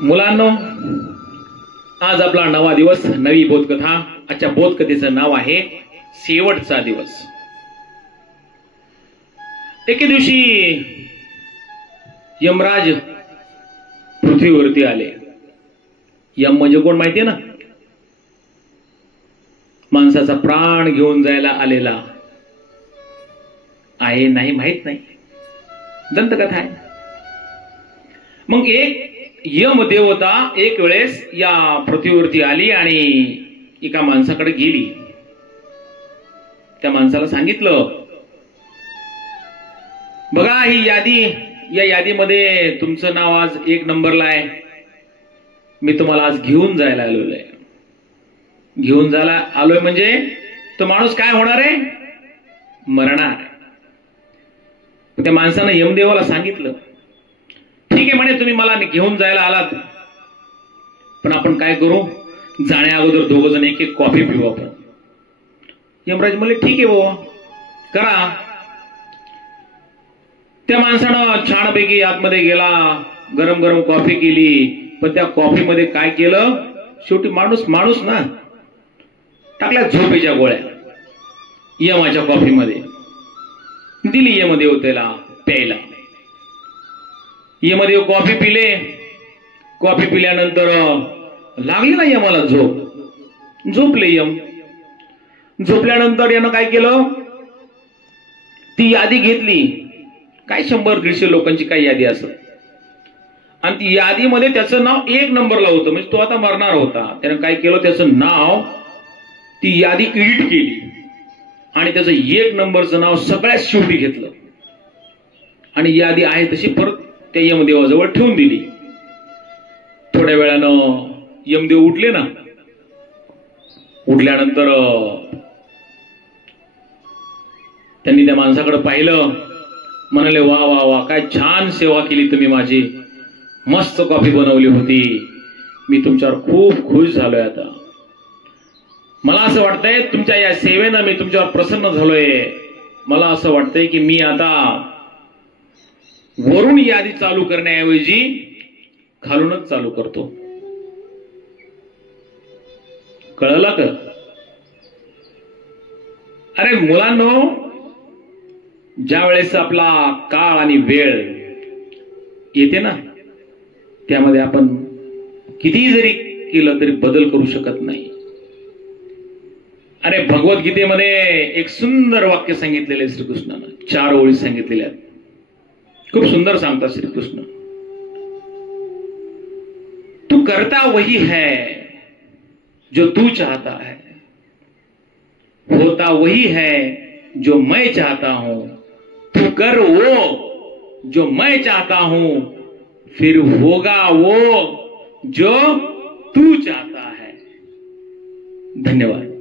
मुलांनो, आज आपला नवा दिवस, नवी बोधकथा. आजच्या बोधकथेचं नाव आहे शेवटचा दिवस. एके दिवशी यमराज पृथ्वीवरती आले. यम म्हणजे कोण माहितीये ना? माणसाचा प्राण घेऊन जायला आलेला आहे, नाही माहित नाही, दंतकथा आहे. मग एक यम देवता एक वेळेस या पृथ्वीवरती आली आणि एका माणसाकडे गेली. त्या माणसाला सांगितलं, बघा ही यादी, या यादीमध्ये तुमचं नाव आज 1 नंबरला आहे. मी तुम्हाला आज घेऊन जायला आलेलो आहे. घेऊन जायला आलोय म्हणजे तो माणूस काय होणार आहे? मरणार. त्या माणसानं यमदेवाला सांगितलं, ठीक आहे म्हणे, तुम्ही मला घेऊन जायला आलात, पण आपण काय करू, जाण्या अगोदर दोघ जण एक एक कॉफी पिऊ आपण. यमराज म्हणले, ठीक आहे बाबा, करा. त्या माणसानं छानपैकी आतमध्ये गेला, गरम गरम कॉफी केली, पण त्या कॉफीमध्ये काय केलं, शेवटी माणूस ना, टाकल्या झोपेच्या गोळ्या यमाच्या कॉफीमध्ये. दिली यमदेवतेला प्यायला. यमदेव कॉफी पिले. कॉफी पिल्यानंतर लागली ना यमाला झोप. झोपले यम. झोपल्यानंतर यानं काय केलं, ती यादी घेतली. काय 100-150 लोकांची काय यादी असत, आणि ती यादीमध्ये त्याचं नाव 1 नंबरला होतं. म्हणजे तो आता मरणार होता. त्यानं काय केलं, त्याचं नाव, ती यादी एडिट केली आणि त्याचं 1 नंबरचं नाव सगळ्यात शेवटी घेतलं आणि यादी आहे तशी परत त्या यमदेवाजवळ ठेवून दिली. थोड्या वेळानं यमदेव उठले ना. उठल्यानंतर त्यांनी त्या माणसाकडे पाहिलं. म्हणाले, वा वा वा, काय छान सेवा केली तुम्ही माझी. मस्त कॉफी बनवली होती. मी तुमच्यावर खूप खुश झालोय. आता मला असं वाटतंय तुमच्या या सेवेनं मी तुमच्यावर प्रसन्न झालोय. मला असं वाटतंय की मी आता वरून यादी चालू करण्याऐवजी खालूनच चालू करतो. कळलं का? अरे मुलांनो, ज्या वेळेस आपला काळ आणि वेळ येते ना, त्यामध्ये आपण किती जरी केलं तरी बदल करू शकत नाही. अरे भगवद्गीतेमध्ये एक सुंदर वाक्य सांगितलेले श्रीकृष्णानं, 4 ओळी सांगितलेल्या आहेत. खूप सुंदर सांगतात श्रीकृष्ण. तू करता वही है जो तू चाहता है, होता वही है जो मैं चाहता हूं. तू कर वो जो मैं चाहता हूं, फिर होगा वो जो तू चाहता है. धन्यवाद.